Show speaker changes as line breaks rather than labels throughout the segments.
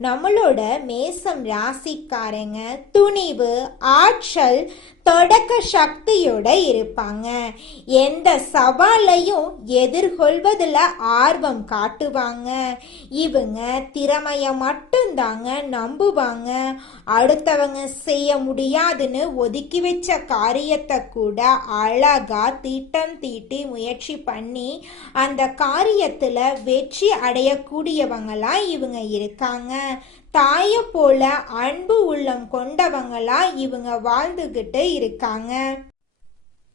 நம்மளோட மேசம் ராசிக்காரங்க துணிவு ஆற்றல் தொடக்க சக்தியோட இருப்பாங்க. எந்த சவாலையும் எதிர்கொள்வதில் ஆர்வம் காட்டுவாங்க. இவங்க திறமையை மட்டும்தாங்க நம்புவாங்க. அடுத்தவங்க செய்ய முடியாதுன்னு ஒதுக்கி வச்ச காரியத்தை கூட அழகா திட்டம் தீட்டி முயற்சி பண்ணி அந்த காரியத்தில் வெற்றி அடையக்கூடியவங்களாம் இவங்க இருக்காங்க. தாயை போல அன்பு உள்ளம் கொண்டவங்களா இவங்க வாழ்ந்துகிட்டு இருக்காங்க.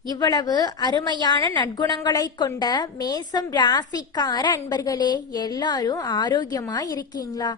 இவ்வளவு அருமையான நற்குணங்களை கொண்ட மேசம் ராசிக்கார அன்பர்களே எல்லாரும் ஆரோக்கியமா இருக்கீங்களா?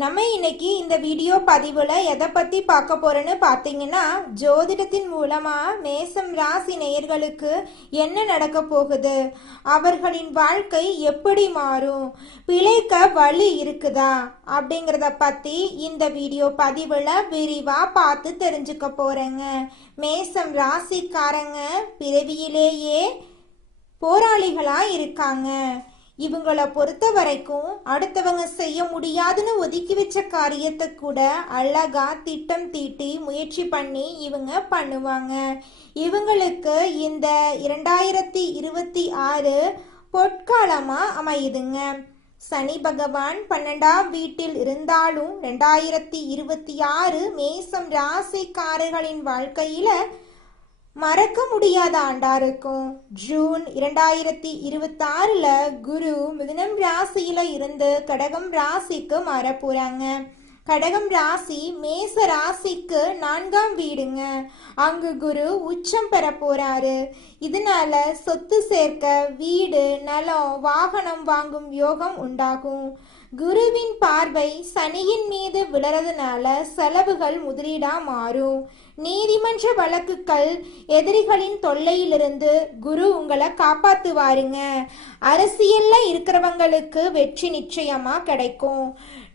நம்ம இன்னைக்கு இந்த வீடியோ பதிவில் எதை பற்றி பார்க்க போறோன்னு பார்த்தீங்கன்னா ஜோதிடத்தின் மூலமாக மேசம் ராசி நேயர்களுக்கு என்ன நடக்க போகுது? அவர்களின் வாழ்க்கை எப்படி மாறும்? பிழைக்க வழி இருக்குதா? அப்படிங்கிறத பற்றி இந்த வீடியோ பதிவில் விரிவாக பார்த்து தெரிஞ்சுக்க போகிறேங்க மேசம் ராசிக்காரங்க பிறவியிலேயே போராளிகளாக இருக்காங்க. இவங்கள பொறுத்த வரைக்கும் அடுத்தவங்க செய்ய முடியாதுன்னு ஒதுக்கி வச்ச காரியத்தை கூட அழகா திட்டம் தீட்டி முயற்சி பண்ணி இவங்க பண்ணுவாங்க. இவங்களுக்கு இந்த இரண்டாயிரத்தி இருபத்தி ஆறு பொற்காலமா அமையுதுங்க. சனி பகவான் பன்னெண்டாம் வீட்டில் இருந்தாலும் ரெண்டாயிரத்தி இருபத்தி ஆறு மேசம் ராசிக்காரர்களின் வாழ்க்கையில மறக்க முடியாத ஆண்டா இருக்கும் ஜூன் இரண்டாயிரத்தி இருபத்தாறுல குரு மிதுனம் ராசியில இருந்து கடகம் ராசிக்கு மாற போறாங்க கடகம் ராசி மேச ராசிக்கு நான்காம் வீடுங்க. அங்கு குரு உச்சம் பெற போறாரு. இதனால சொத்து சேர்க்க வீடு நலம் வாகனம் வாங்கும் யோகம் உண்டாகும். குருவின் பார்வை சனியின் மீது விழறதுனால செலவுகள் முதலீடா மாறும். நீதிமன்ற வழக்குகள் எதிரிகளின் தொல்லையிலிருந்து குரு உங்களை காப்பாத்துவாருங்க. அரசியல்ல இருக்கிறவங்களுக்கு வெற்றி நிச்சயமா கிடைக்கும்.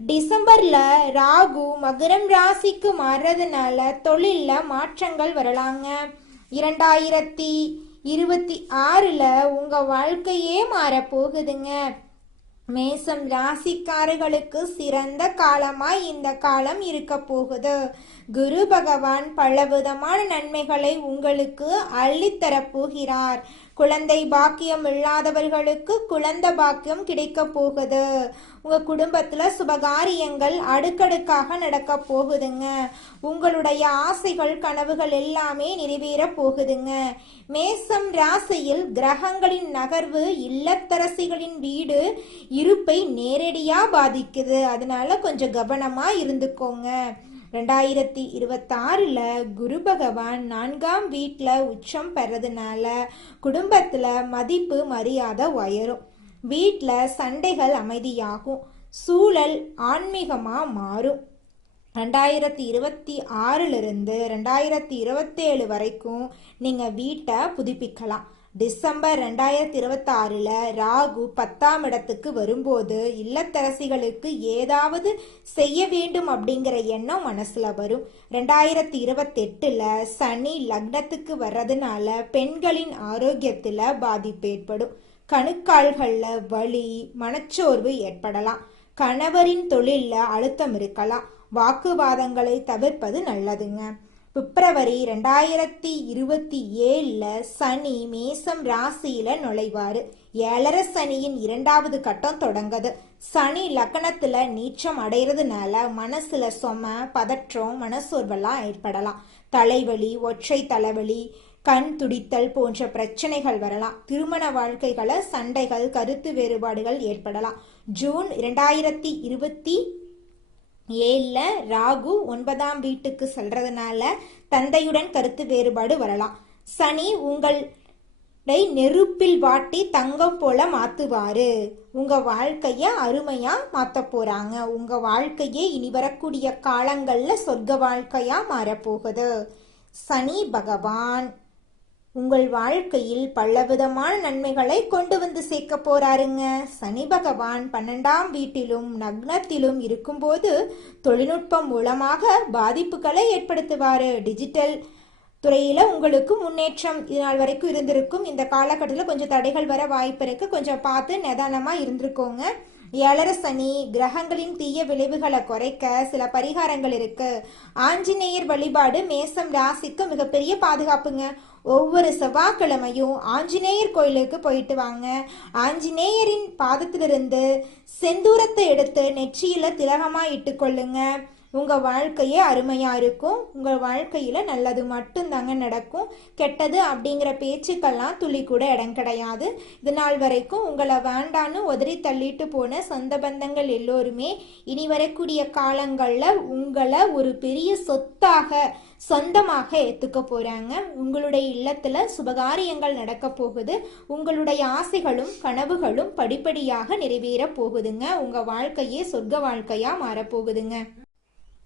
டிசம்பர்ல ராகு மகரம் ராசிக்கு மாறுறதுனால தொழில்ல மாற்றங்கள் வரலாங்க. இரண்டாயிரத்தி இருபத்தி ஆறுல உங்க வாழ்க்கையே மாற போகுதுங்க மேசம் ராசிக்காரர்களுக்கு சிறந்த காலமாய் இந்த காலம் இருக்க போகுது. குரு பகவான் பலவிதமான நன்மைகளை உங்களுக்கு அள்ளித்தரப் போகிறார். குழந்தை பாக்கியம் இல்லாதவர்களுக்கு குழந்தை பாக்கியம் கிடைக்க போகுது. உங்க குடும்பத்துல சுபகாரியங்கள் அடுக்கடுக்காக நடக்க போகுதுங்க. உங்களுடைய ஆசைகள் கனவுகள் எல்லாமே நிறைவேற போகுதுங்க. மேசம் ராசியில் கிரகங்களின் நகர்வு இல்லத்தரசிகளின் வீடு இருப்பை நேரடியா பாதிக்குது. அதனால கொஞ்சம் கவனமா இருந்துக்கோங்க. ரெண்டாயிரத்தி இருபத்தாறில் குரு பகவான் நான்காம் வீட்டில் உச்சம் பெறதுனால குடும்பத்தில் மதிப்பு மரியாதை உயரும். வீட்டில் சண்டைகள் அமைதியாகும். சூழல் ஆன்மீகமாக மாறும். ரெண்டாயிரத்தி இருபத்தி ஆறிலிருந்து ரெண்டாயிரத்தி இருபத்தேழு வரைக்கும் நீங்கள் வீட்டை புதுப்பிக்கலாம். டிசம்பர் ரெண்டாயிரத்தி இருபத்தாறில் ராகு பத்தாம் இடத்துக்கு வரும்போது இல்லத்தரசிகளுக்கு ஏதாவது செய்ய வேண்டும் அப்படிங்கிற எண்ணம் மனசில் வரும். ரெண்டாயிரத்தி இருபத்தெட்டில் சனி லக்னத்துக்கு வர்றதுனால பெண்களின் ஆரோக்கியத்தில் பாதிப்பு ஏற்படும். கணுக்கால்களில் வலி மனச்சோர்வு ஏற்படலாம். கணவரின் தொழிலில் அழுத்தம் இருக்கலாம். வாக்குவாதங்களை தவிர்ப்பது நல்லதுங்க. பிப்ரவரி ரெண்டாயிரத்தி இருபத்தி ஏழில் சனி மேசம் ராசியில நுழைவாரு. ஏழரை சனியின் இரண்டாவது கட்டம் தொடங்குது. சனி லக்கணத்தில் நீச்சம் அடைறதுனால மனசுல சொம பதற்றம் மனசோர்வெல்லாம் ஏற்படலாம். தலைவலி ஒற்றை தலைவலி கண் துடித்தல் போன்ற பிரச்சனைகள் வரலாம். திருமண வாழ்க்கைகளை சண்டைகள் கருத்து வேறுபாடுகள் ஏற்படலாம். ஜூன் இரண்டாயிரத்தி இருபத்தி ஏழில் ராகு ஒன்பதாம் வீட்டுக்கு செல்றதுனால தந்தையுடன் கருத்து வேறுபாடு வரலாம். சனி உங்களை நெருப்பில் வாட்டி தங்கம் போல மாத்துவாரு. உங்க வாழ்க்கைய அருமையா மாத்த போறாங்க. உங்க வாழ்க்கையே இனி வரக்கூடிய காலங்கள்ல சொர்க்க வாழ்க்கையா மாறப்போகுது சனி பகவான். உங்கள் வாழ்க்கையில் பலவிதமான நன்மைகளை கொண்டு வந்து சேர்க்க போறாருங்க. சனி பகவான் பன்னெண்டாம் வீட்டிலும் நக்னத்திலும் இருக்கும்போது தொழில்நுட்பம் மூலமாக பாதிப்புகளை ஏற்படுத்துவாரு. டிஜிட்டல் துறையில உங்களுக்கு முன்னேற்றம் இதனால் நாள் வரைக்கும் இருந்திருக்கும். இந்த காலகட்டத்தில் கொஞ்சம் தடைகள் வர வாய்ப்பு இருக்கு. கொஞ்சம் பார்த்து நிதானமா இருந்திருக்கோங்க. ஏழரை சனி கிரகங்களின் தீய விளைவுகளை குறைக்க சில பரிகாரங்கள் இருக்கு. ஆஞ்சநேயர் வழிபாடு மேசம் ராசிக்கு மிகப்பெரிய பாதுகாப்புங்க. ஒவ்வொரு செவ்வாய்க்கிழமையும் ஆஞ்சநேயர் கோயிலுக்கு போயிட்டு வாங்க. ஆஞ்சநேயரின் பாதத்திலிருந்து செந்தூரத்தை எடுத்து நெற்றியில திலகமா இட்டுக்கொள்ளுங்க. உங்கள் வாழ்க்கையே அருமையாக இருக்கும். உங்கள் வாழ்க்கையில் நல்லது மட்டும்தாங்க நடக்கும். கெட்டது அப்படிங்கிற பேச்சுக்கெல்லாம் துளி கூட இடம் கிடையாது. இது நாள் வரைக்கும் உங்களை வேண்டான்னு உதறி தள்ளிட்டு போன சொந்த பந்தங்கள் எல்லோருமே இனி வரக்கூடிய காலங்களில் உங்களை ஒரு பெரிய சொத்தாக சொந்தமாக ஏற்றுக்க போகிறாங்க உங்களுடைய இல்லத்தில் சுபகாரியங்கள் நடக்க போகுது. உங்களுடைய ஆசைகளும் கனவுகளும் படிப்படியாக நிறைவேற போகுதுங்க. உங்கள் வாழ்க்கையே சொர்க்க வாழ்க்கையாக மாறப்போகுதுங்க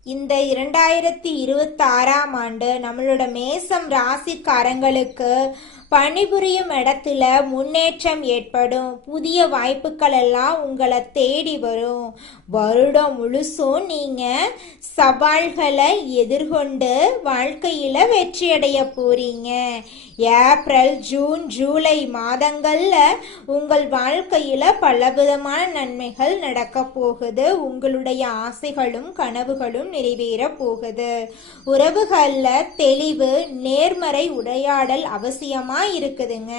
இந்த இரண்டாயிரத்தி இருபத்தி ஆறாம் ஆண்டு நம்மளோட மேசம் ராசிக்காரங்களுக்கு பணிபுரியும் இடத்துல முன்னேற்றம் ஏற்படும். புதிய வாய்ப்புகள் எல்லாம் உங்களை தேடி வரும். வருடம் முழுசும் நீங்க சவால்களை எதிர்கொண்டு வாழ்க்கையில வெற்றியடைய போறீங்க. ஏப்ரல் ஜூன் ஜூலை மாதங்கள்ல உங்கள் வாழ்க்கையில பலவிதமான நன்மைகள் நடக்க போகுது. உங்களுடைய ஆசைகளும் கனவுகளும் நிறைவேறப் போகுது. உறவுகளில் தெளிவு நேர்மறை உரையாடல் அவசியமா இருக்குதுங்க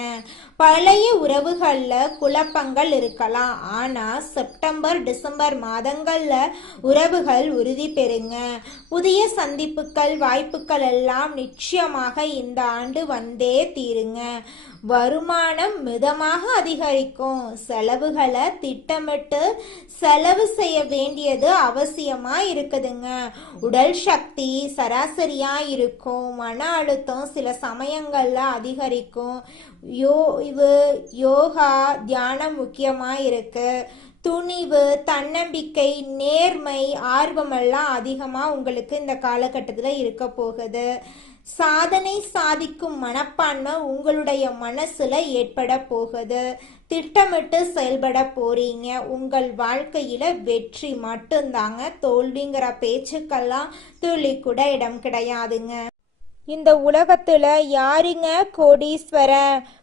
பழைய உறவுகளில் குழப்பங்கள் இருக்கலாம். ஆனால் செப்டம்பர் டிசம்பர் மாதங்களில் உறவுகள் உறுதி பெறுங்க. புதிய சந்திப்புகள் வாய்ப்புகள் எல்லாம் நிச்சயமாக இந்த ஆண்டு வந்தே தீருங்க. வருமானம் மிதமாக அதிகரிக்கும். செலவுகளை திட்டமிட்டு செலவு செய்ய வேண்டியது அவசியமா இருக்குதுங்க. உடல் சக்தி சராசரியா இருக்கும். மன அழுத்தம் சில சமயங்கள்ல அதிகரிக்கும். யோ இது யோகா தியானம் முக்கியமாக இருக்கு துணிவு தன்னம்பிக்கை நேர்மை ஆர்வமெல்லாம் அதிகமாக உங்களுக்கு இந்த காலகட்டத்தில் இருக்க போகுது. சாதனை சாதிக்கும் மனப்பான்மை உங்களுடைய மனசுல ஏற்பட போகுது. திட்டமிட்டு செயல்பட போறீங்க. உங்கள் வாழ்க்கையில வெற்றி மட்டும்தாங்க தோல்விங்கிற பேச்சுக்கெல்லாம் துளி கூட இடம் கிடையாதுங்க. இந்த உலகத்துல யாருங்க கோடீஸ்வரன்?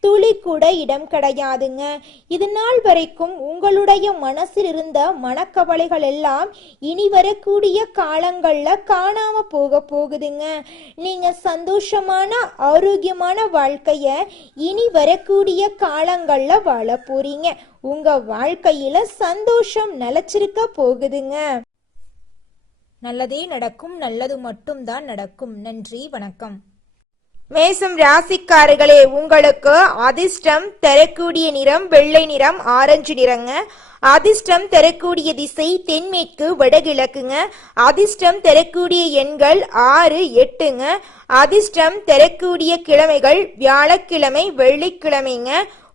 துளி கூட இடம் கிடையாதுங்க. இது நாள் வரைக்கும் உங்களுடைய மனசில் இருந்த மனக்கவலைகள் எல்லாம் இனி வரக்கூடிய காலங்கள்ல காணாம போக போகுதுங்க. நீங்க சந்தோஷமான ஆரோக்கியமான வாழ்க்கைய இனி வரக்கூடிய காலங்கள்ல வாழ போறீங்க. உங்க வாழ்க்கையில சந்தோஷம் நிலச்சிருக்க போகுதுங்க. நல்லதே நடக்கும் நல்லது மட்டும்தான் நடக்கும். நன்றி வணக்கம். மேசம் ராசிக்காரர்களே உங்களுக்கு அதிர்ஷ்டம் தரக்கூடிய நிறம் வெள்ளை நிறம் ஆரஞ்சு நிறங்க. அதிர்ஷ்டம் தரக்கூடிய திசை தென்மேற்கு வடகிழக்குங்க. அதிர்ஷ்டம் தரக்கூடிய எண்கள் ஆறு எட்டுங்க. அதிர்ஷ்டம் தரக்கூடிய கிழமைகள் வியாழக்கிழமை வெள்ளிக்கிழமைங்க.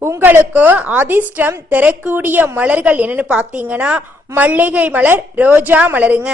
உங்களுக்கு அதிர்ஷ்டம் தரக்கூடிய மலர்கள் என்னன்னு பார்த்தீங்கன்னா மல்லிகை மலர் ரோஜா மலருங்க.